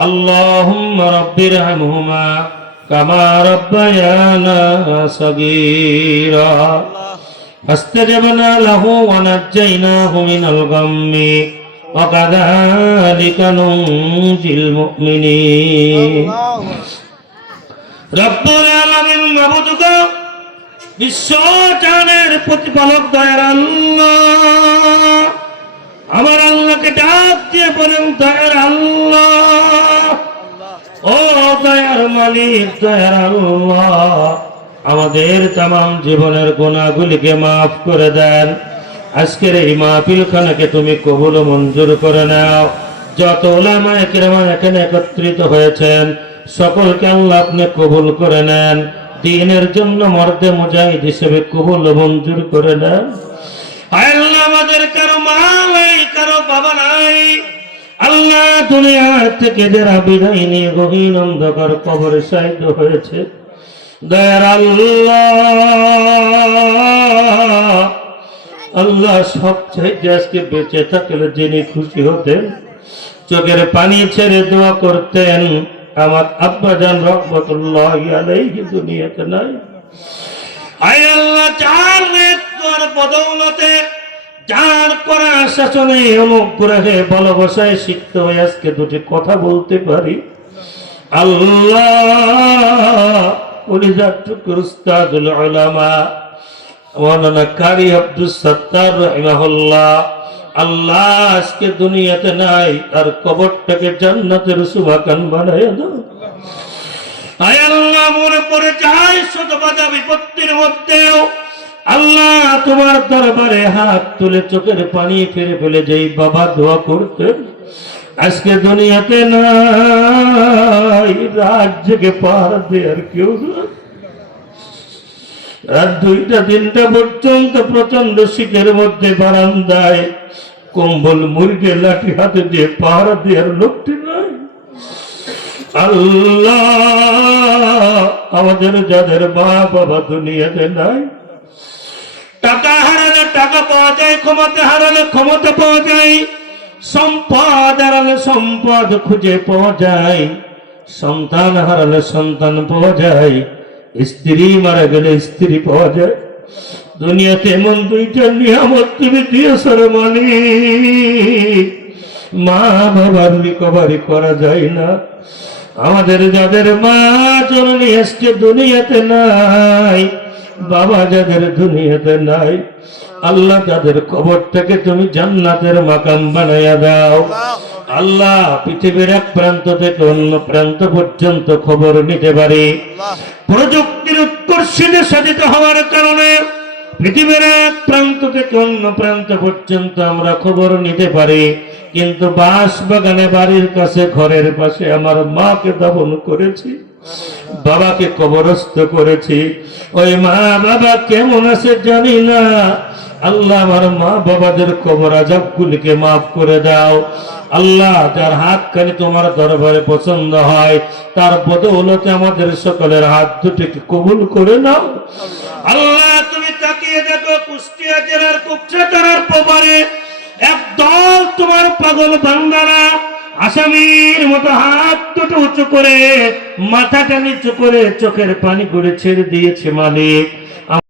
اللهم رب ارحمهما كما ربيانا صغيرا فاستجبنا له ونجيناه من الغم وكذلك ننجي المؤمنين رب العالمين মাবুদুক বিশ্ব জাহানের প্রতিপালক দয়ার আল্লাহ আমার আল্লাহকে ডাক দিয়ে বলেন দয়ার আল্লাহ ও দয়ার মালিক দয়ার আল্লাহ আমাদের तमाम জীবনের গুনাহগুলিকে maaf করে দেন আজকের এই মাহফিলখানাকে তুমি কবুল ও মঞ্জুর করে নাও যত উলামায়ে কিরাম এখানে একত্রিত হয়েছেন সকলকে আল্লাহ আপনি কবুল করে নেন দ্বীনের জন্য মর্দে মুজাহিদ হিসেবে কবুল ও মঞ্জুর করে নেন আল্লাহ আমাদের কারো মা নাই কারো বাবা নাই আল্লাহ দুনিয়ার থেকে যারা বিদায় নিয়ে গহীন অন্ধকার কবরে শায়িত হয়েছে দয়ার আল্লাহ আল্লাহ সবচাইতে আজকে বেঁচে থাকলে যিনি খুশি হতেন চোখের পানি ছেড়ে দোয়া করতেন আমার আব্বাজান রহমতুল্লাহি আলাইহি দুনিয়াতে নাই আয় আল্লাহ চার নেতার বদৌলতে যার করা শাসনে অনুগ্রহে ভালোবাসায় সিক্ত হয়ে আজকে দুটি কথা বলতে পারি আল্লাহ উলিজাত উস্তাদুল উলামা মাওলানা কারি আব্দুস সাত্তার রাহিমাহুল্লাহ আল্লাহ আজকে দুনিয়াতে নাই আর কবরটাকে জান্নাতের সুবাকান বানায় দাও আয় আল্লাহ মনে পড়ে যায় শত বাধা বিপত্তির মধ্যেও আল্লাহ তোমার দরবারে হাত তুলে চোখের পানি ফেলে ফেলে যেই বাবা দোয়া করতেন আজকে দুনিয়াতে নাই রাত জেগে পাহারা দেয়ার কেউ রাত 2টা 3টা পর্যন্ত প্রচন্ড শীতের মধ্যে বারান্দায় কম্বল মুড়িয়ে লাঠি হাতে দিয়ে পাহারা দেওয়ার লোকটি নাই আল্লাহ আমাদের যাদের মা বাবা দুনিয়াতে নাই টাকা হারালে টাকা পাওয়া যায় ক্ষমতা হারালে ক্ষমতা পাওয়া যায় সম্পদ হারালে সম্পদ খুঁজে পাওয়া যায় সন্তান হারালে সন্তান পাওয়া যায় স্ত্রী মারা গেলে স্ত্রী পাওয়া যায় দুনিয়াতে এমন 2টা নিয়ামত তুমি দিয়েছো রে মালিক মা বাবার রিকভারি করা যায় না আমাদের যাদের মা জননী আজকে দুনিয়াতে নাই বাবা যাদের দুনিয়াতে নাই আল্লাহ তাদের কবরটাকে তুমি জান্নাতের মাকাম বানাইয়া দাও আল্লাহ পৃথিবীর এক প্রান্ত থেকে অন্য প্রান্ত পর্যন্ত খবর নিতে পারি প্রযুক্তির উৎকর্ষে সাধিত হওয়ার কারণে পৃথিবীর এক প্রান্ত থেকে অন্য প্রান্ত পর্যন্ত আমরা খবর নিতে পারি কিন্তু বাঁশ বাগানে বাড়ির কাছে ঘরের পাশে আমার মাকে দাফন করেছি বাবাকে কবরস্থ করেছি ওই মা বাবা কেমন আছে জানি না আল্লাহ আমার মা বাবাদের কবর আযাবগুলিকে maaf করে দাও আল্লাহ যার হাত খালি তোমার দরবারে পছন্দ হয় তার বদৌলতে আমাদের সকলের হাত দুটিকে কবুল করে নাও আল্লাহ তুমি তাকিয়ে দেখো কুষ্টিয়া জেলার কুকচা থানার পবারে একদল তোমার পাগল বান্দারা আসামির মতো হাত দুটো উঁচু করে মাথাটা নিচু করে চোখের পানি করে ছেড়ে দিয়েছে মালিক